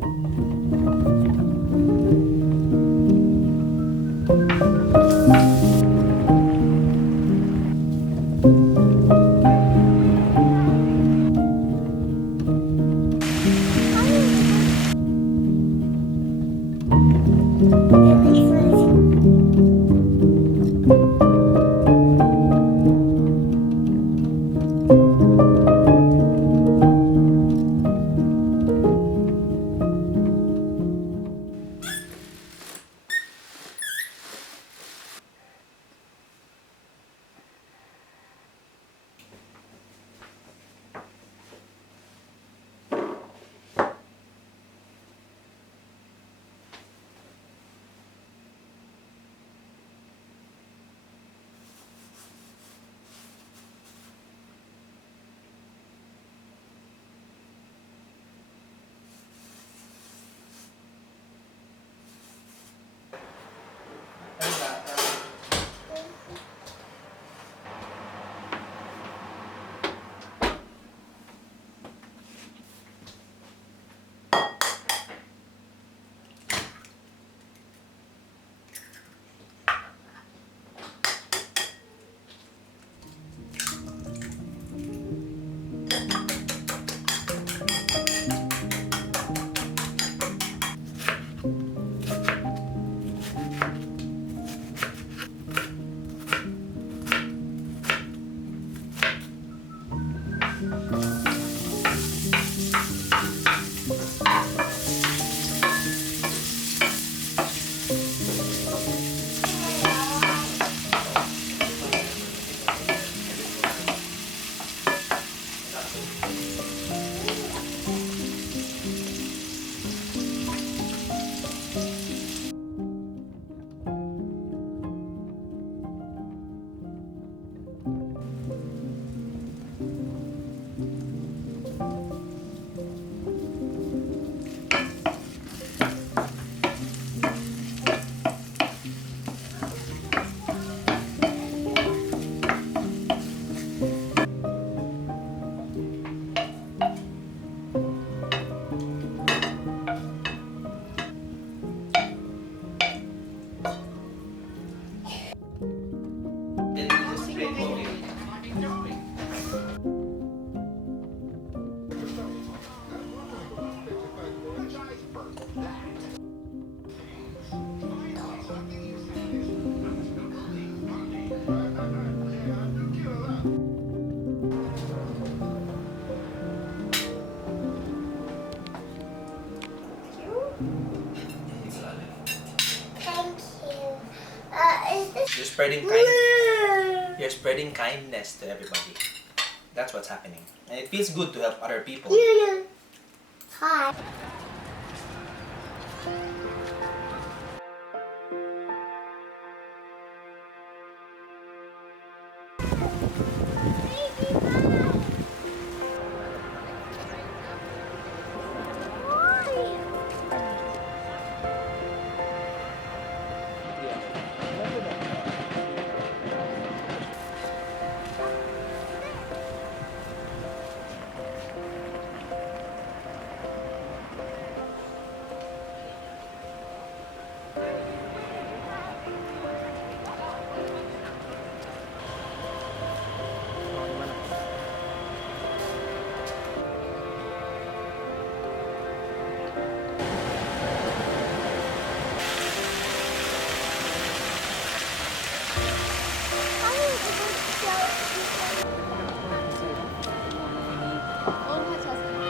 Thank you. You're spreading kindness to everybody. That's what's happening. And it feels good to help other people. Hi.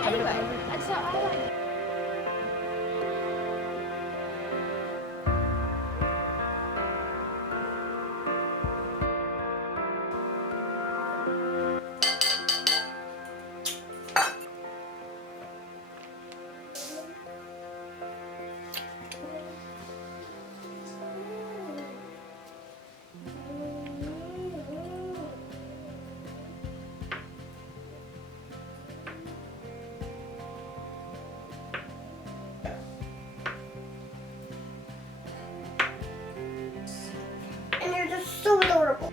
Anyway, and so I like. And they're just so adorable.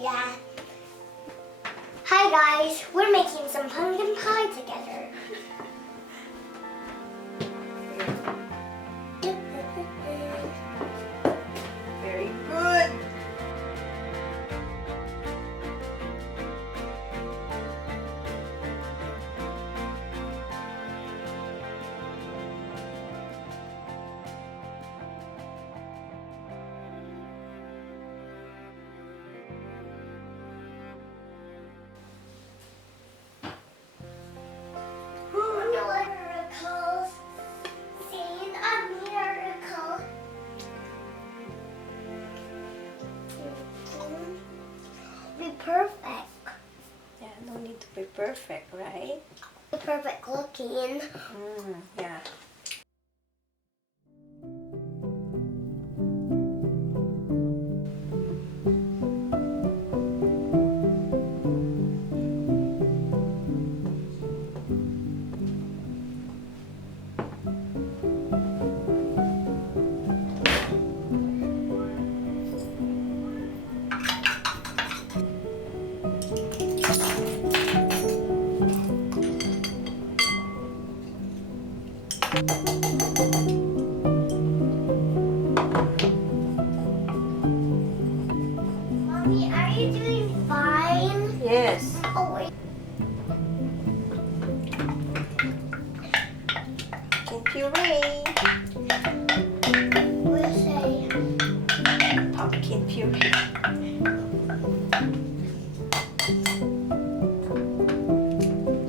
Yeah. Hi guys, we're making some pumpkin pie together. Very good. Miracles. Seen a miracle. Be perfect. Yeah, no need to be perfect, right? Be perfect looking. Yeah. Mommy, are you doing fine? Yes. Oh wait. Pumpkin puree. We'll say. Pumpkin puree.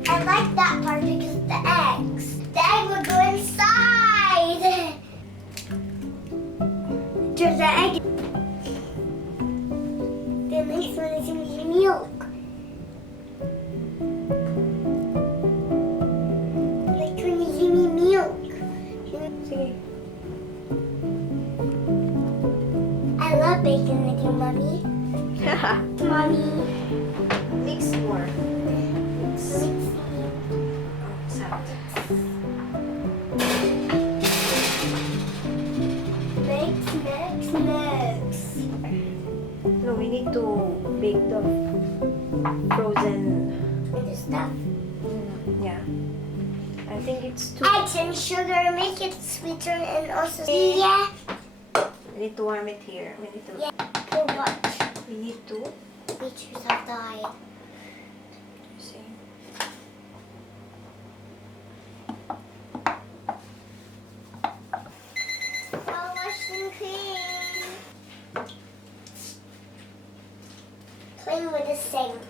I like that part because of the eggs. The egg will go inside. There's the egg. The next one is going to be milk. Like when you give me milk. Sige. I love baking with you, Mommy. Mommy. Mix more. Mix. Mix. Sarap. Mix. No, we need to bake the frozen. And the stuff. Yeah. I think it's too. Eggs and sugar make it sweeter and also. Yeah. We need to warm it here. We need to. Yeah. For what? We need to. Make yourself die. See. I'll wash and clean. Clean with the sink.